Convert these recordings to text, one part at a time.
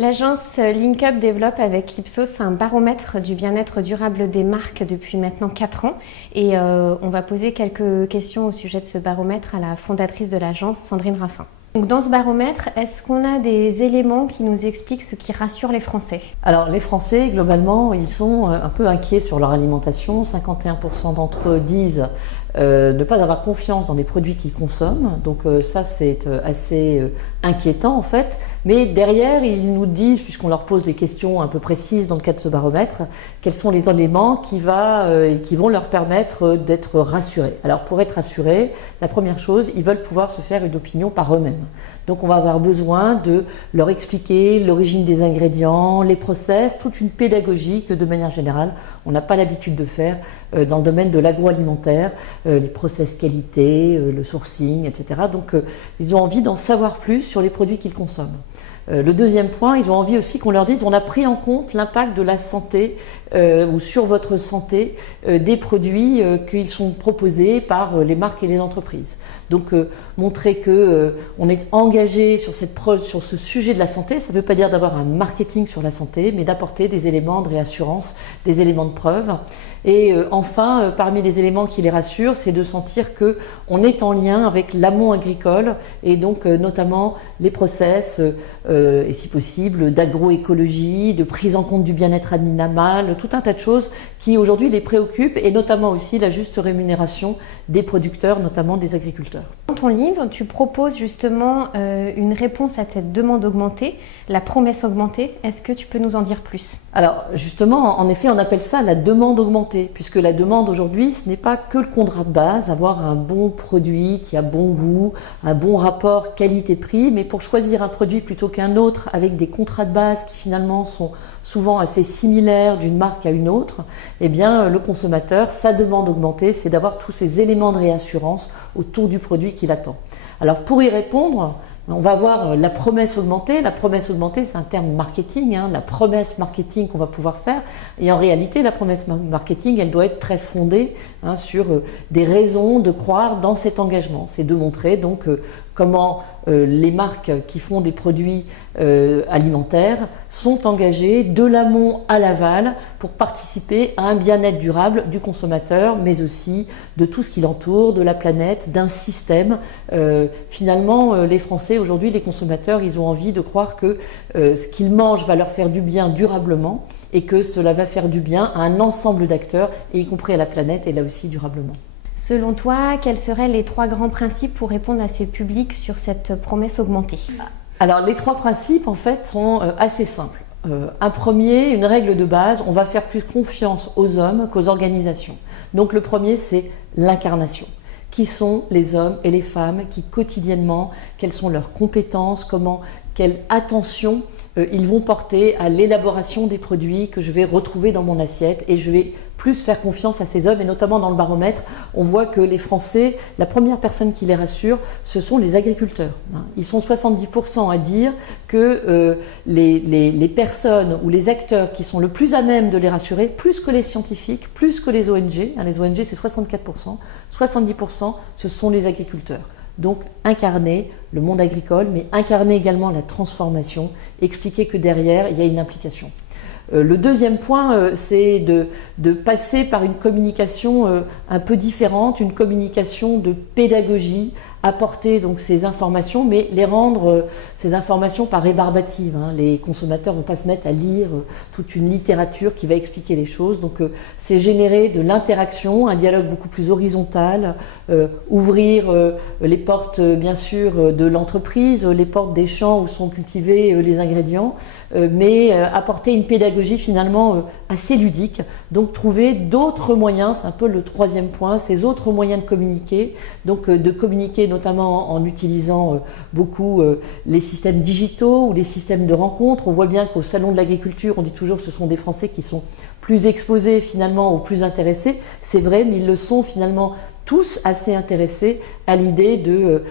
L'agence LinkUp développe avec Ipsos un baromètre du bien-être durable des marques depuis maintenant 4 ans. Et on va poser quelques questions au sujet de ce baromètre à la fondatrice de l'agence, Sandrine Raffin. Donc dans ce baromètre, est-ce qu'on a des éléments qui nous expliquent ce qui rassure les Français? Alors les Français, globalement, ils sont un peu inquiets sur leur alimentation. 51% d'entre eux disent ne pas avoir confiance dans les produits qu'ils consomment. Donc ça, c'est assez inquiétant en fait. Mais derrière, ils nous disent, puisqu'on leur pose des questions un peu précises dans le cadre de ce baromètre, quels sont les éléments qui vont leur permettre d'être rassurés. Alors pour être rassurés, la première chose, ils veulent pouvoir se faire une opinion par eux-mêmes. Donc on va avoir besoin de leur expliquer l'origine des ingrédients, les process, toute une pédagogie que de manière générale, on n'a pas l'habitude de faire dans le domaine de l'agroalimentaire, les process qualité, le sourcing, etc. Donc ils ont envie d'en savoir plus sur les produits qu'ils consomment. Le deuxième point, ils ont envie aussi qu'on leur dise on a pris en compte l'impact de la santé ou sur votre santé des produits qui sont proposés par les marques et les entreprises. Donc montrer que on est engagé sur ce sujet de la santé, ça ne veut pas dire d'avoir un marketing sur la santé, mais d'apporter des éléments de réassurance, des éléments de preuve. Et enfin, parmi les éléments qui les rassurent, c'est de sentir que on est en lien avec l'amont agricole et donc notamment les process et si possible d'agroécologie, de prise en compte du bien-être animal, tout un tas de choses qui aujourd'hui les préoccupent et notamment aussi la juste rémunération des producteurs, notamment des agriculteurs. Dans ton livre, tu proposes justement une réponse à cette demande augmentée, la promesse augmentée. Est-ce que tu peux nous en dire plus? Alors justement, en effet, on appelle ça la demande augmentée, puisque la demande aujourd'hui, ce n'est pas que le contrat de base, avoir un bon produit qui a bon goût, un bon rapport qualité-prix, mais pour choisir un produit plutôt qu'un autre avec des contrats de base qui finalement sont souvent assez similaires d'une marque à une autre, eh bien le consommateur, sa demande augmentée, c'est d'avoir tous ces éléments de réassurance autour du produit qu'il attend. Alors pour y répondre, on va voir la promesse augmentée. La promesse augmentée, c'est un terme marketing, la promesse marketing qu'on va pouvoir faire. Et en réalité, la promesse marketing, elle doit être très fondée sur des raisons de croire dans cet engagement. C'est de montrer donc comment les marques qui font des produits alimentaires sont engagées de l'amont à l'aval pour participer à un bien-être durable du consommateur, mais aussi de tout ce qui l'entoure, de la planète, d'un système. Finalement, les Français aujourd'hui, les consommateurs, ils ont envie de croire que ce qu'ils mangent va leur faire du bien durablement et que cela va faire du bien à un ensemble d'acteurs, y compris à la planète et là aussi durablement. Selon toi, quels seraient les 3 grands principes pour répondre à ces publics sur cette promesse augmentée? Alors les 3 principes en fait sont assez simples. Un premier, une règle de base, on va faire plus confiance aux hommes qu'aux organisations. Donc le premier, c'est l'incarnation. Qui sont les hommes et les femmes qui quotidiennement, quelles sont leurs compétences, quelle attention ils vont porter à l'élaboration des produits que je vais retrouver dans mon assiette et je vais plus faire confiance à ces hommes et notamment dans le baromètre, on voit que les Français, la première personne qui les rassure, ce sont les agriculteurs. Ils sont 70% à dire que les personnes ou les acteurs qui sont le plus à même de les rassurer, plus que les scientifiques, plus que les ONG, les ONG c'est 64%, 70% ce sont les agriculteurs. Donc incarner le monde agricole, mais incarner également la transformation, expliquer que derrière, il y a une implication. Le deuxième point, c'est de passer par une communication un peu différente, une communication de pédagogie, apporter donc ces informations, mais les rendre ces informations pas rébarbatives. Les consommateurs vont pas se mettre à lire toute une littérature qui va expliquer les choses. Donc c'est générer de l'interaction, un dialogue beaucoup plus horizontal, ouvrir les portes bien sûr de l'entreprise, les portes des champs où sont cultivés les ingrédients, mais apporter une pédagogie finalement assez ludique. Donc trouver d'autres moyens, c'est un peu le troisième point, ces autres moyens de communiquer, donc de communiquer notamment en utilisant beaucoup les systèmes digitaux ou les systèmes de rencontres. On voit bien qu'au Salon de l'Agriculture, on dit toujours que ce sont des Français qui sont plus exposés finalement ou plus intéressés. C'est vrai, mais ils le sont finalement tous assez intéressés à l'idée de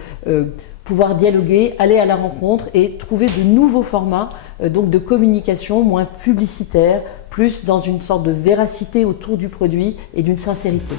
pouvoir dialoguer, aller à la rencontre et trouver de nouveaux formats donc de communication moins publicitaires, plus dans une sorte de véracité autour du produit et d'une sincérité.